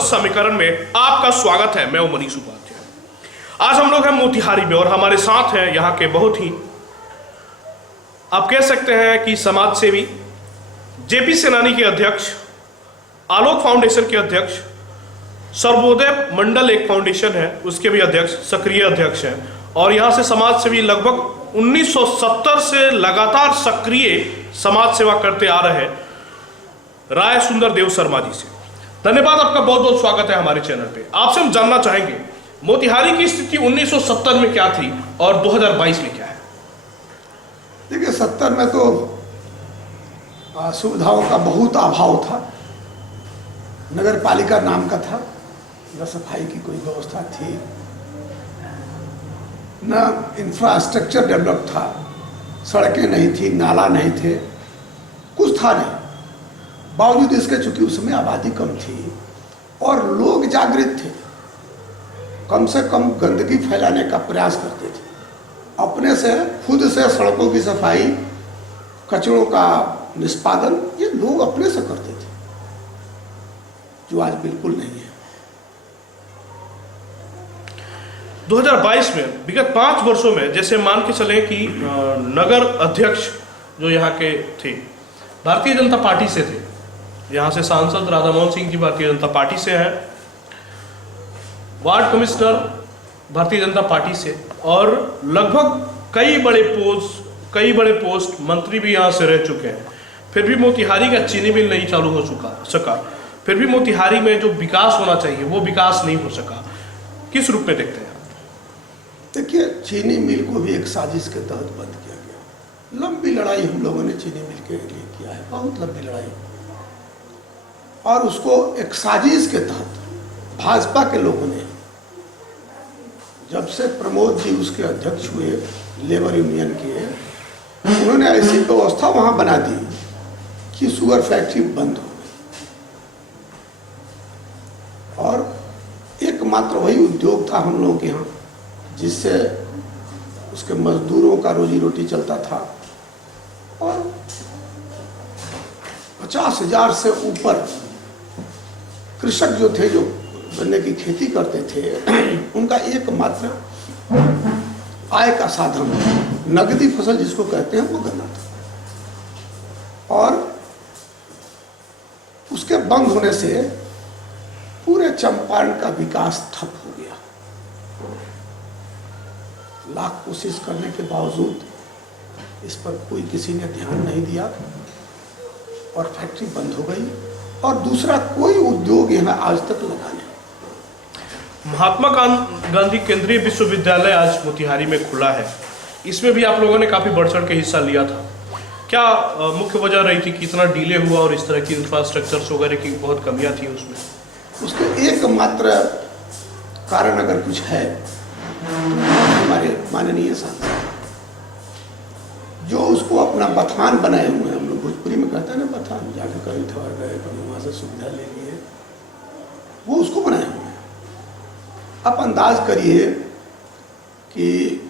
इस समीकरण में आपका स्वागत है। मैं हूं मनीष उपाध्याय। आज हम लोग हैं मोतिहारी में और हमारे साथ हैं यहाँ के बहुत ही, आप कह सकते हैं कि समाज सेवी, जेपी सेनानी के अध्यक्ष, आलोक फाउंडेशन के अध्यक्ष, सर्वोदय मंडल एक फाउंडेशन है उसके भी अध्यक्ष, सक्रिय अध्यक्ष हैं, और यहाँ से समाज सेवी लगभग 1970 से लगातार सक्रिय समाज सेवा करते आ रहे हैं राय सुंदर देव शर्मा जी से। धन्यवाद, आपका बहुत बहुत स्वागत है हमारे चैनल पे। आपसे हम जानना चाहेंगे मोतिहारी की स्थिति 1970 में क्या थी और 2022 में क्या है। देखिए 70 में तो सुविधाओं का बहुत अभाव था। नगर पालिका नाम का था, न सफाई की कोई व्यवस्था थी, न इंफ्रास्ट्रक्चर डेवलप था, सड़कें नहीं थी, नाला नहीं थे, कुछ था नहीं। बावजूद इसके चूंकि उस समय आबादी कम थी और लोग जागृत थे, कम से कम गंदगी फैलाने का प्रयास करते थे। अपने से खुद से सड़कों की सफाई, कचरों का निष्पादन, ये लोग अपने से करते थे, जो आज बिल्कुल नहीं है। 2022 में विगत 5 वर्षों में जैसे मान के चलें कि नगर अध्यक्ष जो यहाँ के थे भारतीय जनता पार्टी से थे, यहाँ से सांसद राधा मोहन सिंह जी भारतीय जनता पार्टी से हैं, ward commissioner Bharatiya Janata party से, और लगभग कई बड़े पोस्ट मंत्री भी यहाँ से रह चुके हैं। फिर भी मोतिहारी का चीनी मिल नहीं चालू हो सका। फिर भी मोतिहारी में जो विकास होना चाहिए वो विकास नहीं हो सका। किस रूप में देखते हैं? देखिए, चीनी मिल को भी एक साजिश के तहत बंद किया गया। लंबी लड़ाई हम लोगों ने चीनी मिल के लिए किया है, बहुत लंबी लड़ाई, और उसको एक साजिश के तहत भाजपा के लोगों ने, जब से प्रमोद जी उसके अध्यक्ष हुए लेबर यूनियन के, उन्होंने ऐसी व्यवस्था वहां बना दी कि शुगर फैक्ट्री बंद हो गई और एकमात्र वही उद्योग था हम लोगों के यहाँ जिससे उसके मजदूरों का रोजी रोटी चलता था। और 50,000 से ऊपर कृषक जो थे, जो गन्ने की खेती करते थे, उनका एकमात्र आय का साधन, नगदी फसल जिसको कहते हैं, वो गन्ना था। और उसके बंद होने से पूरे चंपारण का विकास ठप हो गया। लाख कोशिश करने के बावजूद इस पर कोई किसी ने ध्यान नहीं दिया और फैक्ट्री बंद हो गई, और दूसरा कोई उद्योग यहाँ आज तक लगा नहीं। महात्मा गांधी केंद्रीय विश्वविद्यालय आज मोतिहारी में खुला है, इसमें भी आप लोगों ने काफी बढ़ चढ़ के हिस्सा लिया था। क्या मुख्य वजह रही थी कि इतना डिले हुआ और इस तरह की इंफ्रास्ट्रक्चर वगैरह की बहुत कमियां थी उसमें? उसके एकमात्र कारण अगर कुछ है, हमारे माननीय सांसद जो उसको अपना बथान बनाए हुए हैं, हम लोग भोजपुरी में कहते हैं ना बथान, जाकर कभी ठहर गए, कभी वहाँ से सुविधा ले लिए, वो उसको बनाए हुए हैं। आप अंदाज करिए कि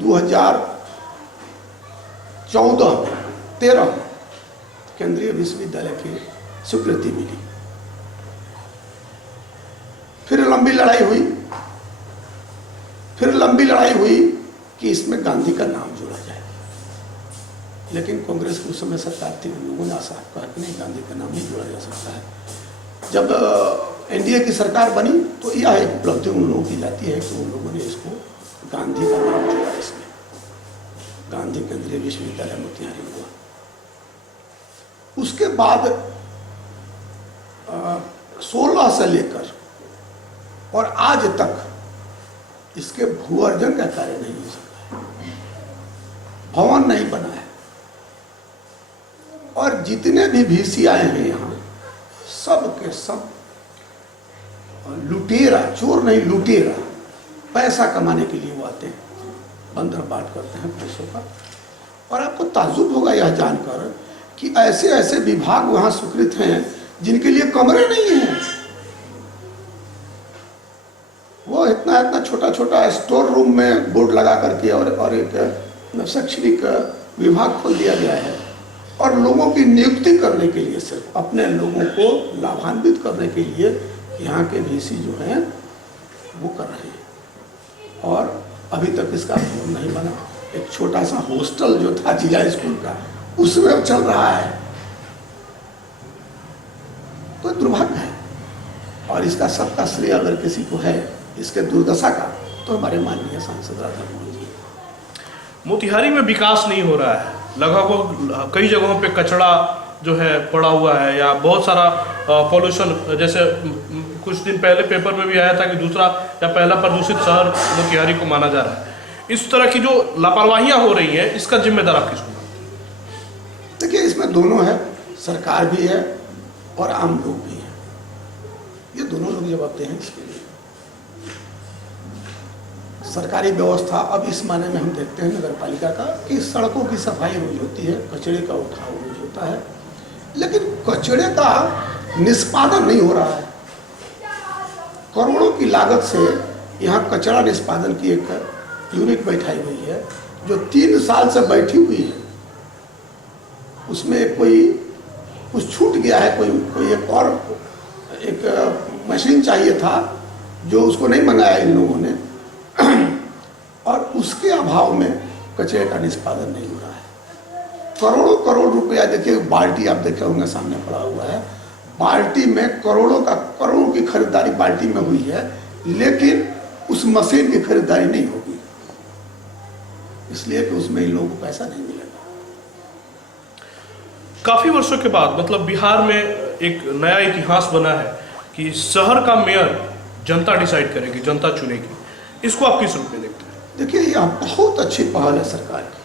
2013 में केंद्रीय विश्वविद्यालय की स्वीकृति मिली। फिर लंबी लड़ाई हुई कि इसमें गांधी का नाम जोड़ा जाए, लेकिन कांग्रेस की उस समय सरकार थी, उन लोगों ने साफ कहा कि नहीं, गांधी का नाम नहीं जोड़ा जा सकता है। जब एनडीए की सरकार बनी तो यह एक उपलब्धि उन लोगों की जाती है कि उन लोगों ने इसको गांधी का नाम जोड़ा, इसमें गांधी केंद्रीय विश्वविद्यालय मोतिहारी हुआ। उसके बाद 16 से लेकर और आज तक इसके भूअर्जन का कार्य नहीं हो सका है, भवन नहीं बना है, और जितने भी वीसी आए हैं यहाँ, सब के सब लुटेरा, चोर नहीं लुटेरा, पैसा कमाने के लिए वो आते हैं, बंदर बाट करते हैं पैसों का। और आपको ताज्जुब होगा यह जानकर कि ऐसे ऐसे विभाग वहाँ स्वीकृत हैं जिनके लिए कमरे नहीं हैं। वो इतना छोटा छोटा स्टोर रूम में बोर्ड लगा करके और एक शैक्षणिक विभाग खोल दिया गया है, और लोगों की नियुक्ति करने के लिए, सिर्फ अपने लोगों को लाभान्वित करने के लिए यहाँ के वीसी जो हैं वो कर रहे हैं। और अभी तक इसका भवन नहीं बना। एक छोटा सा हॉस्टल जो था जिला स्कूल का, उसमें चल रहा है। तो दुर्भाग्य है, और इसका सबका श्रेय अगर किसी को है इसके दुर्दशा का, तो हमारे माननीय सांसद राधा मोहन जी। मोतिहारी में विकास नहीं हो रहा है, लगभग कई जगहों पे कचरा जो है पड़ा हुआ है, या बहुत सारा पॉल्यूशन, जैसे कुछ दिन पहले पेपर में भी आया था कि दूसरा या पहला प्रदूषित शहर मोतिहारी को माना जा रहा है। इस तरह की जो लापरवाहियां हो रही हैं, इसका जिम्मेदार आप किसको मानते हैं? देखिए, इसमें दोनों है, सरकार भी है और आम लोग भी हैं। ये दोनों लोग जवाबदेह हैं इसके लिए। सरकारी व्यवस्था अब इस माने में हम देखते हैं नगर पालिका का कि सड़कों की सफाई रोज होती है, कचरे का उठाव रोज होता है, लेकिन कचरे का निष्पादन नहीं हो रहा है। करोड़ों की लागत से यहाँ कचरा निष्पादन की एक यूनिट बैठाई हुई है, जो 3 साल से बैठी हुई है। उसमें कोई कुछ छूट गया है, कोई एक और एक मशीन चाहिए था जो उसको नहीं मंगाया इन लोगों ने, और उसके अभाव में कचरे का निष्पादन नहीं हो रहा है। करोड़ों करोड़ रुपया, देखिए बाल्टी आप देखे होंगे सामने पड़ा हुआ है, बाल्टी में करोड़ों की खरीदारी बाल्टी में हुई है, लेकिन उस मशीन की खरीदारी नहीं होगी, इसलिए कि उसमें इन लोगों को पैसा नहीं मिलेगा। काफी वर्षों के बाद मतलब बिहार में एक नया इतिहास बना है कि शहर का मेयर जनता डिसाइड करेगी, जनता चुनेगी। इसको आप किस रूप में देखते हैं? देखिए, यह बहुत अच्छी पहल है सरकार की,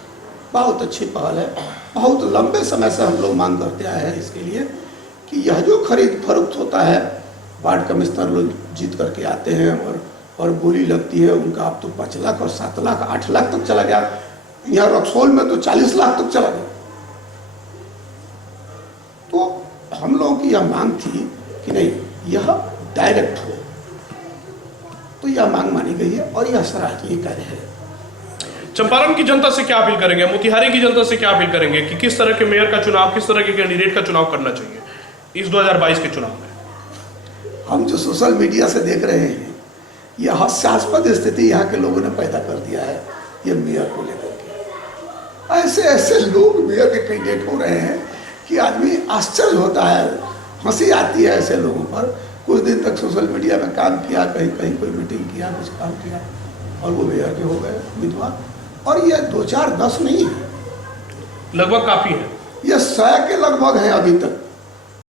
बहुत अच्छी पहल है। बहुत लंबे समय से हम लोग मांग करते आए हैं इसके लिए कि यह जो खरीद फरोख्त होता है, वार्ड कमिश्नर लोग जीत करके आते हैं और बोली लगती है उनका, अब तो 5 लाख और 7 लाख 8 लाख तक चला गया। यहाँ रक्सौल में तो 40 लाख तक चला गया। तो हम लोगों की यह मांग थी कि नहीं, यह डायरेक्ट हो, तो यह मांग मानी गई है और यह सराहनीय कार्य है। चंपारण की जनता से क्या अपील करेंगे, मोतिहारी की जनता से क्या अपील करेंगे कि किस तरह के मेयर का चुनाव, किस तरह के कैंडिडेट का चुनाव करना चाहिए इस 2022 के चुनाव में? हम जो सोशल मीडिया से देख रहे हैं, यह हास्यास्पद स्थिति यहाँ के लोगों ने पैदा कर दिया है ये मेयर को लेकर के। ऐसे ऐसे लोग मेयर के कैंडिडेट हो रहे हैं कि आदमी आश्चर्य होता है, हंसी आती है ऐसे लोगों पर। कुछ दिन तक सोशल मीडिया में काम किया, कहीं कहीं कोई मीटिंग किया, कुछ काम किया, और वो मेयर के हो गए उम्मीदवार। और ये 2 4 10 नहीं है, लगभग काफी है, ये 100 के लगभग है अभी तक।